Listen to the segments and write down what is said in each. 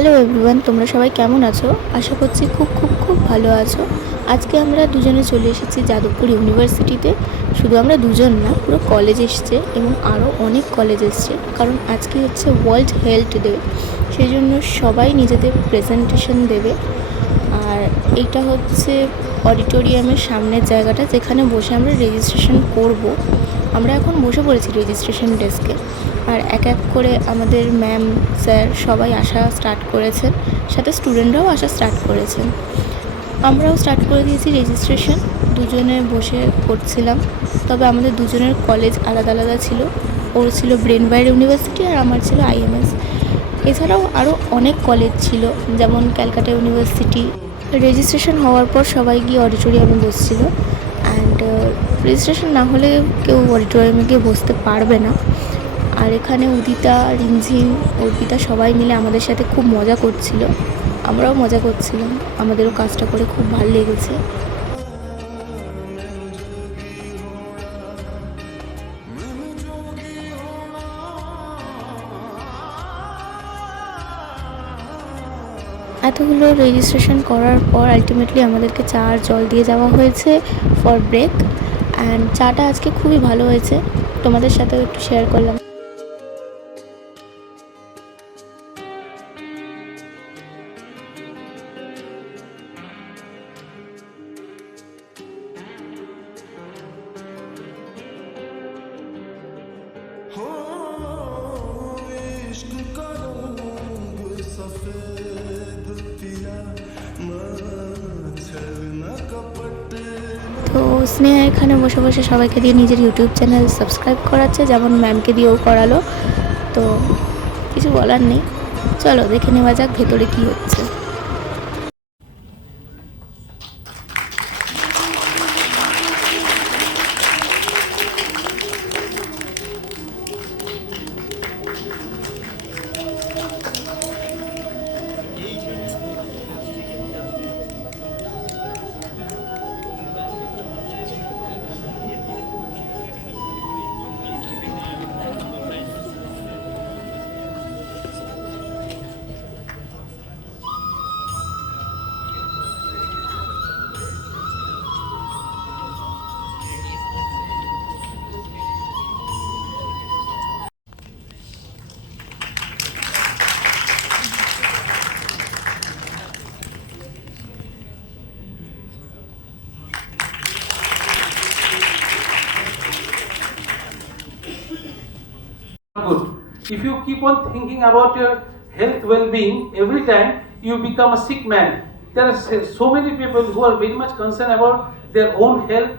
Hello everyone, তোমরা সবাই কেমন আছো? আশা করছি খুব খুব খুব ভালো আছো। আজকে আমরা দুজনে চলে এসেছি যাদবপুর ইউনিভার্সিটিতে। শুধু আমরা দুজন না, পুরো কলেজ এসছে এবং আরও অনেক কলেজ এসছে, কারণ আজকে হচ্ছে ওয়ার্ল্ড হেলথ ডে। সেই জন্য সবাই নিজেদের প্রেজেন্টেশন দেবে। আর এইটা হচ্ছে অডিটোরিয়ামের সামনের জায়গাটা, যেখানে বসে আমরা রেজিস্ট্রেশন করব। আমরা এখন বসে পড়েছি রেজিস্ট্রেশন ডেস্কে। আর এক এক করে আমাদের ম্যাম, স্যার সবাই আসা স্টার্ট করেছেন, সাথে স্টুডেন্টরাও আসা স্টার্ট করেছেন। আমরাও স্টার্ট করে দিয়েছি রেজিস্ট্রেশন। দুজনে বসে করছিলাম, তবে আমাদের দুজনের কলেজ আলাদা আলাদা ছিল। ওর ছিল ব্রেনওয়্যার ইউনিভার্সিটি আর আমার ছিল আইএমএস। এছাড়াও আরও অনেক কলেজ ছিল, যেমন ক্যালকাটা ইউনিভার্সিটি। রেজিস্ট্রেশন হওয়ার পর সবাই গিয়ে অডিটোরিয়ামে বসছিল। অ্যান্ড রেজিস্ট্রেশন না হলে কেউ অডিটোরিয়ামে গিয়ে বসতে পারবে না। আর এখানে উদিতা, রিমঝিম, অর্পিতা সবাই মিলে আমাদের সাথে খুব মজা করছিল। আমরাও মজা করছিলাম, আমাদেরও কাজটা করে খুব ভালো লেগেছে। এতগুলো রেজিস্ট্রেশন করার পর আলটিমেটলি আমাদেরকে চা আর জল দিয়ে যাওয়া হয়েছে ফর ব্রেক। অ্যান্ড চাটা আজকে খুবই ভালো হয়েছে, তোমাদের সাথেও একটু শেয়ার করলাম। তো স্নেহা এখানে বসে বসে সবাইকে দিয়ে নিজের ইউটিউব চ্যানেল সাবস্ক্রাইব করাচ্ছে, যেমন ম্যামকে দিয়েও করালো। তো কিছু বলার নেই, চলো দেখে নেওয়া যাক ভেতরে কি হচ্ছে। Good. If you keep on thinking about your health well-being every time, you become a sick man. There are so many people who are very much concerned about their own health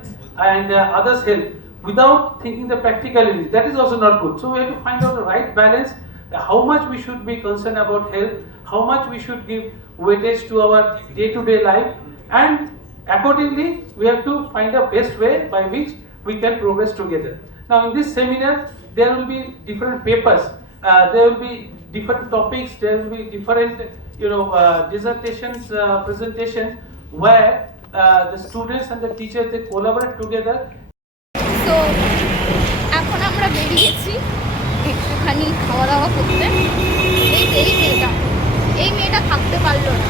and others' health without thinking the practicalities. That is also not good. So we have to find out the right balance. How much we should be concerned about health, how much we should give weightage to our day-to-day life, and accordingly we have to find the best way by which we can progress together. Now in this seminar there will be different papers, there will be different topics, there will be different dissertations, presentation, where the students and the teachers they collaborate together. So এখন আমরা বেরিয়েছি একটুখানি খাওয়া দাওয়া করতে। এই মেয়েটা থাকতে পারলো না।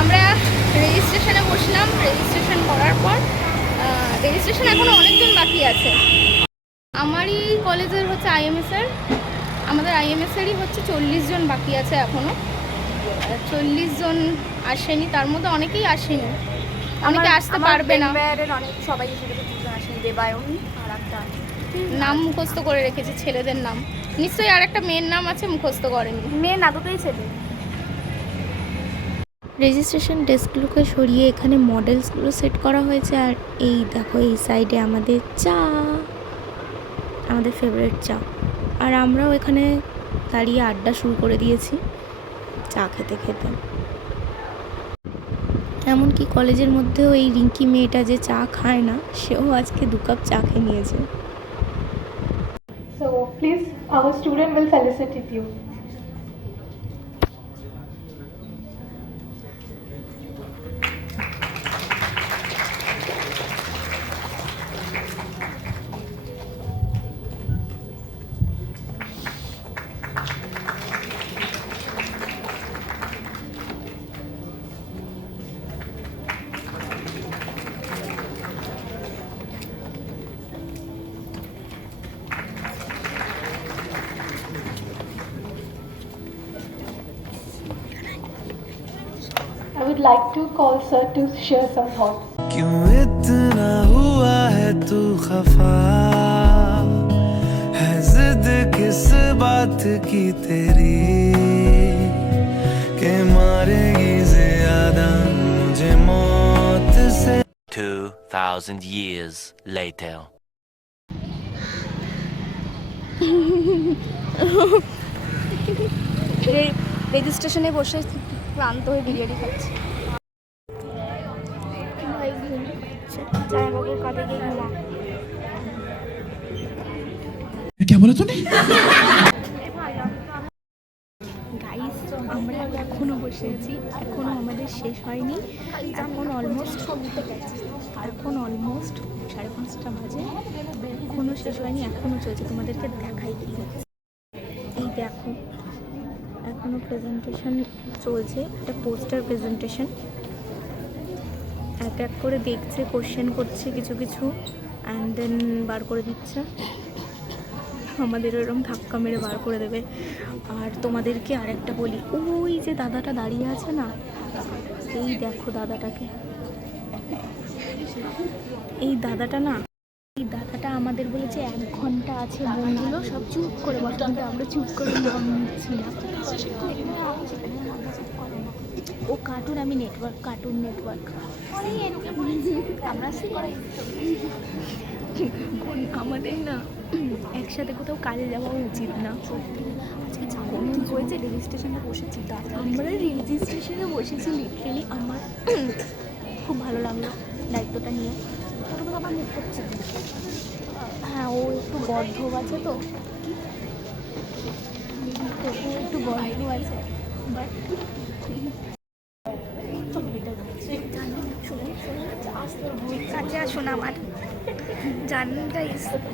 আমরা রেজিস্ট্রেশনে বসলাম। রেজিস্ট্রেশন করার পর রেজিস্ট্রেশন এখনো অনেকজন বাকি আছে। আমারই কলেজের হচ্ছে আইএমএসের, আমাদের আইএমএসেরই হচ্ছে 40 জন বাকি আছে এখনও। 40 জন আসেনি, তার মধ্যে অনেকেই আসেনি, অনেকে আসতে পারবে না। সবাই আসেনি, দেবায়ন আর একটা নাম মুখস্থ করে রেখেছে, ছেলেদের নাম। নিশ্চয়ই আর একটা মেয়ের নাম আছে, মুখস্থ করেনি। মেয়ে না, দুটোই ছেলে। রেজিস্ট্রেশন ডেস্কগুলোকে সরিয়ে এখানে মডেলসগুলো সেট করা হয়েছে। আর এই দেখো, এই সাইডে আমাদের চা, আমাদের ফেভারিট চা। আর আমরাও এখানে দাঁড়িয়ে আড্ডা শুরু করে দিয়েছি চা খেতে খেতে। এমনকি কলেজের মধ্যেও এই রিঙ্কি মেয়েটা যে চা খায় না, সেও আজকে 2 কাপ চা খেয়ে নিয়েছে। So please, our student will felicitate you. would like to call sir to share some thoughts. क्यों इतना हुआ है तू खफा, है जिद किस बात की तेरी, के मारेगी ज्यादा मुझे मौत से। 2,000 years later. রেজিস্ট্রেশনে বসে ক্লান্ত হয়ে বিরিয়ানি খাচ্ছি। জামাইবাবুর কাঁধে গিয়ে ঘুমা। গাইস, আমরা এখনো বসে আছি, এখনো আমাদের শেষ হয়নি। এখন অলমোস্ট 5:30 বাজে, এখনো শেষ হয়নি, এখনো চলছে। তোমাদেরকে দেখাই কি হচ্ছে। এই দেখো, এখনো প্রেজেন্টেশন চলছে, একটা পোস্টার প্রেজেন্টেশন। এক এক করে দেখছে, কোশ্চেন করছে কিছু কিছু, অ্যান্ড দেন বার করে দিচ্ছে। আমাদের ওরকম ধাক্কা মেরে বার করে দেবে। আর তোমাদেরকে আরেকটা বলি, ওই যে দাদাটা দাঁড়িয়ে আছে না, এই দেখো দাদাটাকে, এই দাদাটা আমাদের বলেছে 1 ঘন্টা আছে, বোনগুলো সব চুপ করে বসে, কিন্তু আমরা চুপ করে নাম নিচ্ছি না। ও কার্টুন নেটওয়ার্ক আমরা আমাদের না একসাথে কোথাও কাজে যাওয়া উচিত না। আজকে হয়েছে, রেজিস্ট্রেশনে বসেছি, আমরা রেজিস্ট্রেশনে বসেছি লিটারেলি। আমার খুব ভালো লাগলো দায়িত্বটা নিয়ে। হ্যাঁ, ও একটু গর্ধব আছে, তো ও একটু গর্ধব আছে, বাট কাছে আসুন আমার জানটা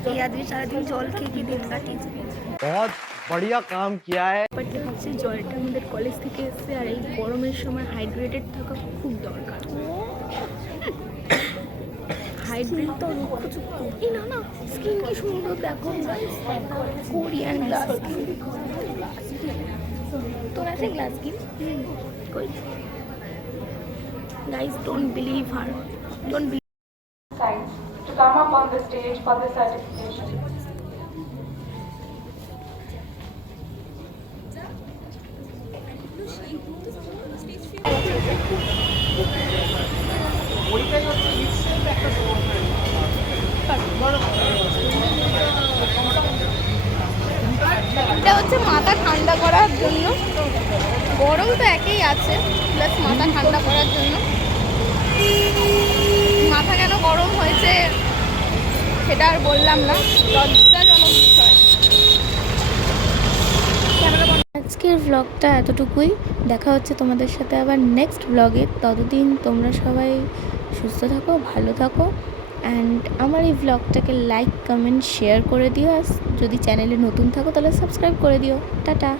এই আদমি সারাদিন জল খেয়ে দিন কাটিয়েছে। बहुत बढ़िया काम किया है। বাট হচ্ছে জলটা আমাদের কলেজ থেকে এসছে, আর এই গরমের সময় হাইড্রেটেড থাকা খুব দরকার। হাইড্রেট তো এই না স্কিন কি সুন্দর দেখো, কোরিয়ান গ্লাস স্কিন। তোর আছে গ্লাস স্কিন? কই guys, don't believe her, don't believe. Science to come up on the stage for the certification. এটা হচ্ছে মাথা ঠান্ডা করার জন্য, গরম তো একই আছে, প্লাস মাথা ঠান্ডা করার জন্য। মাথা কেন গরম হয়েছে সেটা আর বললাম না, লজ্জাজনক বিষয়। আজকের ব্লগটা এতটুকুই, দেখা হচ্ছে তোমাদের সাথে আবার নেক্সট ব্লগে। ততদিন তোমরা সবাই সুস্থ থাকো, ভালো থাকো, অ্যান্ড আমার এই ব্লগটাকে লাইক, কমেন্ট, শেয়ার করে দিও। আর যদি চ্যানেলে নতুন থাকো তাহলে সাবস্ক্রাইব করে দিও। টাটা।